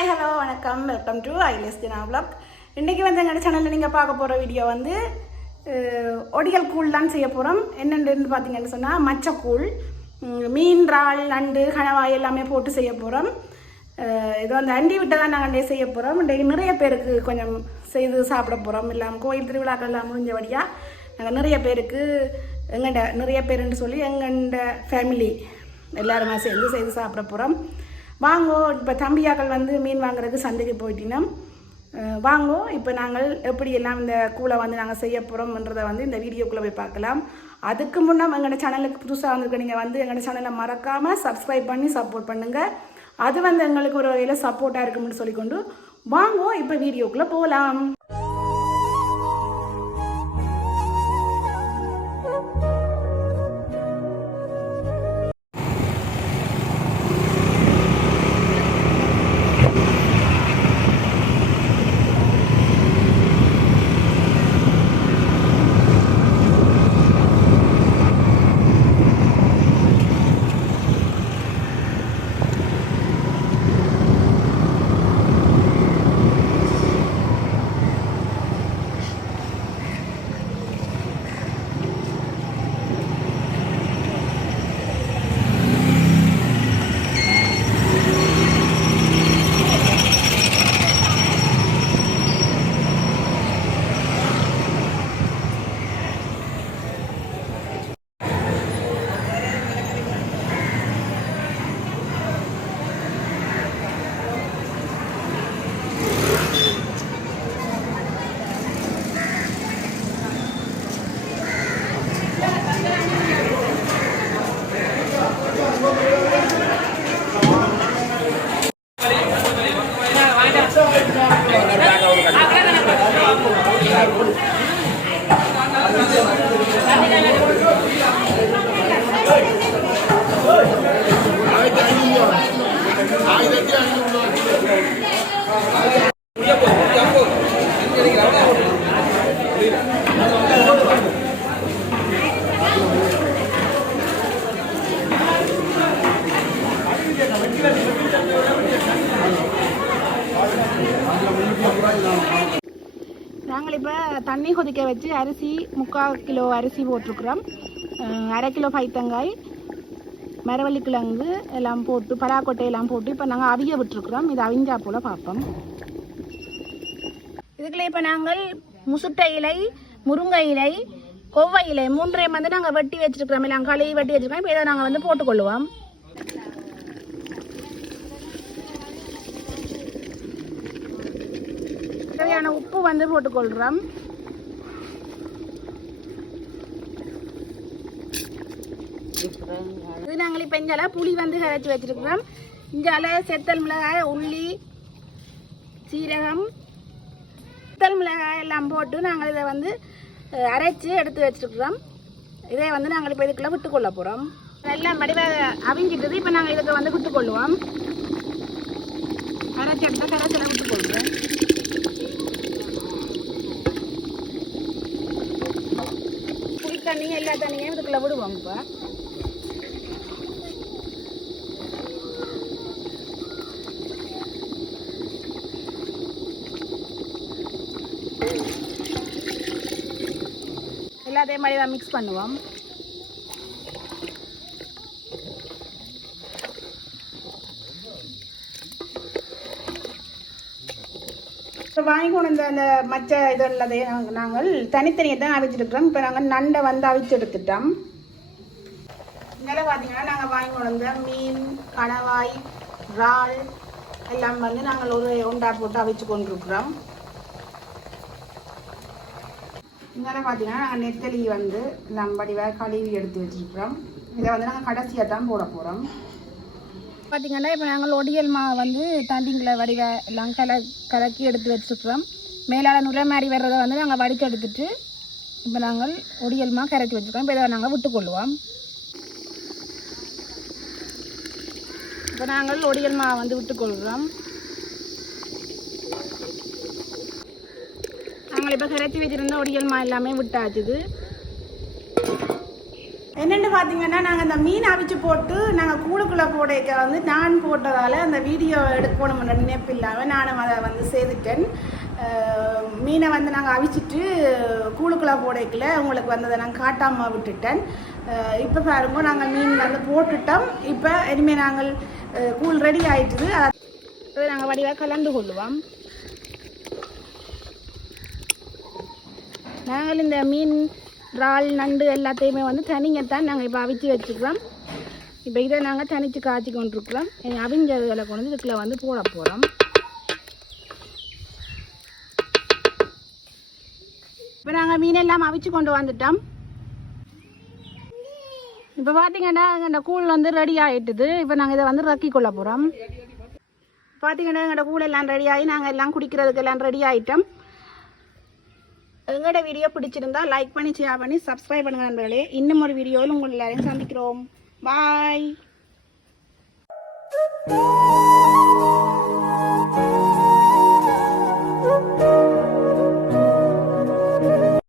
Hi hello வணக்கம் welcome to ஐலஸ் Dina vlog. இன்றைக்கி வந்து எங்கள் சேனலில் நீங்கள் பார்க்க போகிற வீடியோ வந்து ஒடியல் கூழ் தான் செய்ய போகிறோம். என்னென்னு பார்த்தீங்கன்னு சொன்னால் மச்சக்கூழ், மீன், இறால், நண்டு, கணவாய் எல்லாமே போட்டு செய்ய போகிறோம். இது வந்து அண்டி விட்டு தான் நாங்கள் செய்ய போகிறோம். இன்றைக்கு நிறைய பேருக்கு கொஞ்சம் செய்து சாப்பிட போகிறோம். எல்லாம் கோயில் திருவிழாக்கள் எல்லாம் முடிஞ்சபடியாக நாங்கள் நிறைய பேருக்கு எங்கள்ட நிறைய பேருன்னு சொல்லி எங்கள்ட ஃபேமிலி எல்லாருமே சேர்ந்து செய்து சாப்பிட போகிறோம். வாங்கோ, இப்போ தம்பியாக்கள் வந்து மீன் வாங்குறதுக்கு சந்தைக்கு போயிட்டினோம். வாங்கோ, இப்போ நாங்கள் எப்படியெல்லாம் இந்த கூழை வந்து நாங்கள் செய்ய போகிறோம்ன்றதை வந்து இந்த வீடியோக்குள்ளே போய் பார்க்கலாம். அதுக்கு முன்னே எங்களோட சேனலுக்கு புதுசாக வந்திருக்க நீங்கள் வந்து எங்களோட சேனலை மறக்காமல் சப்ஸ்கிரைப் பண்ணி சப்போர்ட் பண்ணுங்கள். அது வந்து எங்களுக்கு ஒரு வகையில் சப்போர்ட்டாக இருக்கும்னு சொல்லிக்கொண்டு வாங்கோ இப்போ வீடியோக்குள்ளே போகலாம். நாங்கள் இப்போ தண்ணி கொதிக்க வச்சு அரிசி 3/4 கிலோ அரிசி போட்டிருக்குறோம். 1/2 கிலோ பைத்தங்காய், மரவள்ளி கிழங்கு எல்லாம் போட்டு பலாக்கொட்டை எல்லாம் போட்டு இப்போ நாங்கள் அவிய விட்டுருக்குறோம். இது அவிஞ்சா போல் பார்ப்போம். இதுக்குள்ளே இப்போ நாங்கள் முசுட்டை இலை, முருங்கை இலை, கொவ்வை இலை 3ஐயும் வந்து நாங்கள் வெட்டி வச்சுருக்கிறோம். எல்லாம் கழுவி வெட்டி வச்சுருக்கோம். இப்போ இதை நாங்கள் வந்து போட்டுக்கொள்ளுவோம். தேவையான உப்பு வந்து போட்டுக்கொள்கிறோம். இது நாங்கள் இப்போ இஞ்சால புளி வந்து கரைச்சி வச்சிருக்கிறோம். இஞ்சால செத்தல் மிளகாய், உள்ளி, சீரகம், செத்தல் மிளகாய் எல்லாம் போட்டு நாங்கள் இதை வந்து அரைச்சி எடுத்து வச்சிருக்கிறோம். இதை வந்து நாங்கள் இப்போ இதுக்குள்ளே விட்டுக்கொள்ள போகிறோம். எல்லாம் வடிவ அவிஞ்சிட்டது. இப்போ நாங்கள் இதுக்கு வந்து விட்டுக்கொள்ளுவோம். அரைச்சி எடுத்து கரைச்சில் விட்டுக்கொள்கிறோம். தண்ணி எல்லா தண்ணியும் இதுக்குள்ள விடுவோம். இப்போ எல்லாத்தையும் மாதிரி தான் மிக்ஸ் பண்ணுவோம். வாங்கி கொண்டு வந்த அந்த மச்ச இதெல்லாம் நாங்கள் தனித்தனியை தான் அவிச்சிருக்கிறோம். இப்போ நாங்கள் நண்டை வந்து அவிச்சு எடுத்துட்டோம். இங்கே பார்த்தீங்கன்னா நாங்கள் வாங்கி கொண்டு வந்த மீன், கணவாய், இறால் எல்லாம் வந்து நாங்கள் ஒரு உண்டா போட்டு அவிச்சு கொண்டிருக்கிறோம். இங்கே பார்த்தீங்கன்னா நாங்கள் நெத்தலி வந்து எல்லாம் வடிவாக கழுவி எடுத்து வச்சுருக்கிறோம். இதை வந்து நாங்கள் கடைசியாக தான் போட போகிறோம். பார்த்திங்கன்னா இப்போ நாங்கள் ஒடியல் மாவு வந்து தண்ணிங்களை வடிவ எல்லாம் கலக்கி எடுத்து வச்சுருக்கிறோம். மேலால் நுரை மாதிரி வர்றதை வந்து நாங்கள் வடித்து எடுத்துட்டு இப்போ நாங்கள் ஒடியல் மாவு கரைச்சி வச்சுருக்கோம். இப்போ இதை நாங்கள் விட்டுக்கொள்ளுவோம். இப்போ நாங்கள் ஒடியல் மாவை வந்து விட்டுக்கொள்கிறோம். நாங்கள் இப்போ கரைச்சி வச்சுருந்த ஒடியல் மாவு எல்லாமே விட்டாச்சுது. என்னென்னு பார்த்தீங்கன்னா நாங்கள் அந்த மீன் அவிச்சு போட்டு நாங்கள் கூழுக்குள்ளே போடைக்க வந்து நான் போட்டதால் அந்த வீடியோ எடுக்கணும்ன்ற நினைப்பு இல்லாமல் நானும் அதை வந்து செய்துட்டேன். மீனை வந்து நாங்கள் அவிச்சிட்டு கூழுக்குள்ளே போடைக்கில் உங்களுக்கு வந்து அதை நாங்கள் காட்டாமல் விட்டுட்டேன். இப்போ பாருங்க நாங்கள் மீன் வந்து போட்டுட்டோம். இப்போ இனிமேல் நாங்கள் கூழ் ரெடி ஆகிட்டுது. அதை நாங்கள் வடிவாக கலந்து கொள்ளுவோம். நாங்கள் இந்த மீன் இறால் நண்டு எல்லாத்தையுமே வந்து தனிங்கத்தான் நாங்கள் இப்போ அவிச்சு வச்சுக்கிறோம். இப்போ இதை நாங்கள் தனித்து காய்ச்சி கொண்டிருக்கிறோம். அவிஞ்சதுகளை கொண்டு வந்து இதுக்குள்ள வந்து போட போகிறோம். இப்போ நாங்கள் மீனெல்லாம் அவிச்சு கொண்டு வந்துட்டோம். இப்போ பார்த்தீங்கன்னா எங்கள் கூழ் வந்து ரெடி ஆகிட்டுது. இப்போ நாங்கள் இதை வந்து ரக்கி கொள்ள போகிறோம். பார்த்தீங்கன்னா எங்களோட கூழ் எல்லாம் ரெடி ஆகி நாங்கள் எல்லாம் குடிக்கிறதுக்கு எல்லாம் ரெடி ஆகிட்டோம். எங்களோட வீடியோ பிடிச்சிருந்தா லைக் பண்ணி ஷேர் பண்ணி சப்ஸ்கிரைப் பண்ணுங்க நண்பர்களே. இன்னும் ஒரு வீடியோவில் உங்கள் எல்லாரையும் சந்திக்கிறோம். பாய்.